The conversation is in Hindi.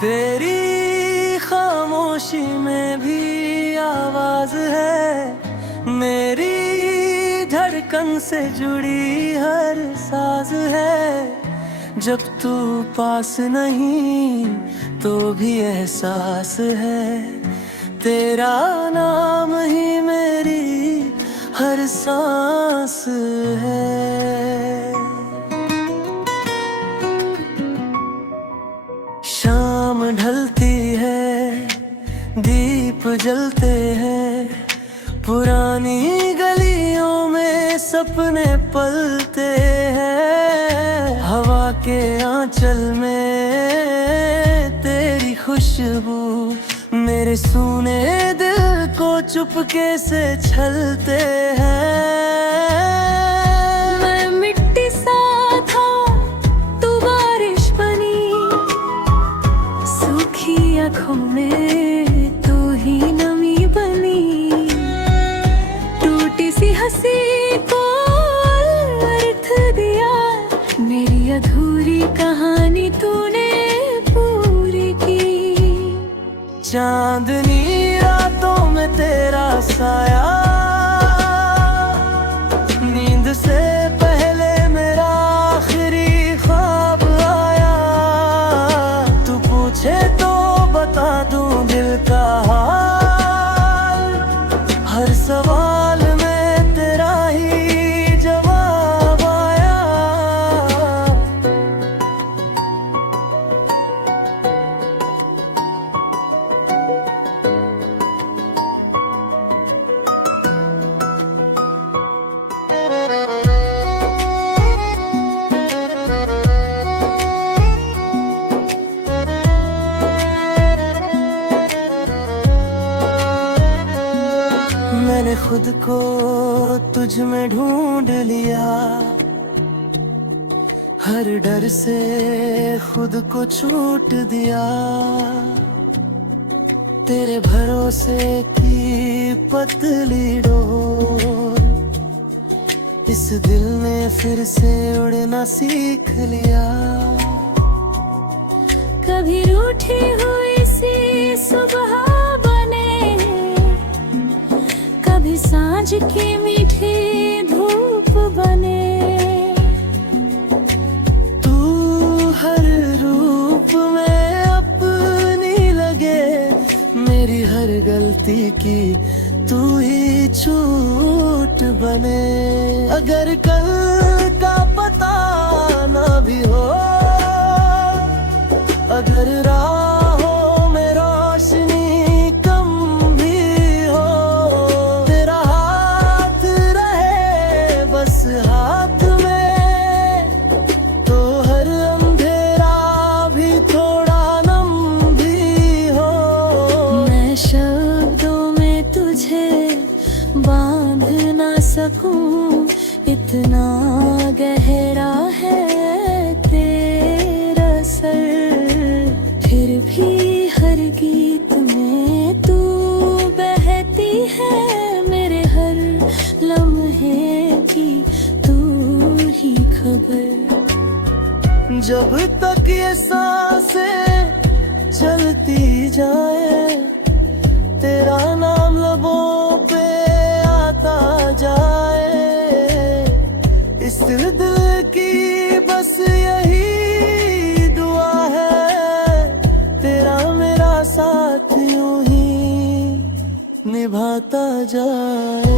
तेरी खामोशी में भी आवाज है, मेरी धड़कन से जुड़ी हर साज है। जब तू पास नहीं तो भी एहसास है, तेरा नाम ही मेरी हर सांस है। शाम ढलती है, दीप जलते हैं, पुरानी गलियों में सपने पलते हैं। हवा के आंचल में तेरी खुशबू मेरे सूने दिल को चुपके से छलते हैं। मैं मिट्टी सा था, तू बारिश बनी, सूखी आँखों में तू ही नमी बनी। टूटी सी हंसी को अर्थ दिया, मेरी अधूरी कहानी तूने पूरी की। चांदनी रातों में तेरा साया, नींद से पहले मेरा आखिरी ख्वाब आया। तू पूछे तो बता दूं दिल का हाल, हर सवाल में तेरा ही जवाब आया। मैंने खुद को तुझ में ढूंढ लिया, हर डर से खुद को छूट दिया। तेरे भरोसे की पतली डोर, इस दिल ने फिर से उड़ना सीख लिया। कभी रूठी हुई सी सुबह बने, कभी सांझ की मीठी धूप बने। तू हर रूप में अपनी लगे, मेरी हर गलती की तू ही छूट बने। अगर कल का पता ना भी हो, अगर राहों में रोशनी कम भी हो, तेरा हाथ रहे बस हाथ में, तो हर अंधेरा भी थोड़ा नम भी हो। मैं शब्दों में तुझे बांध ना सकूं, इतना गहरा है तेरा सर। फिर भी हर गीत में तू बहती है, मेरे हर लम्हे की तू ही खबर। जब तक ये सांसें चलती जाए, तेरा नाम लबों पे आता जाए। इस दिल की बस यही दुआ है, तेरा मेरा साथ यूं ही निभाता जाए।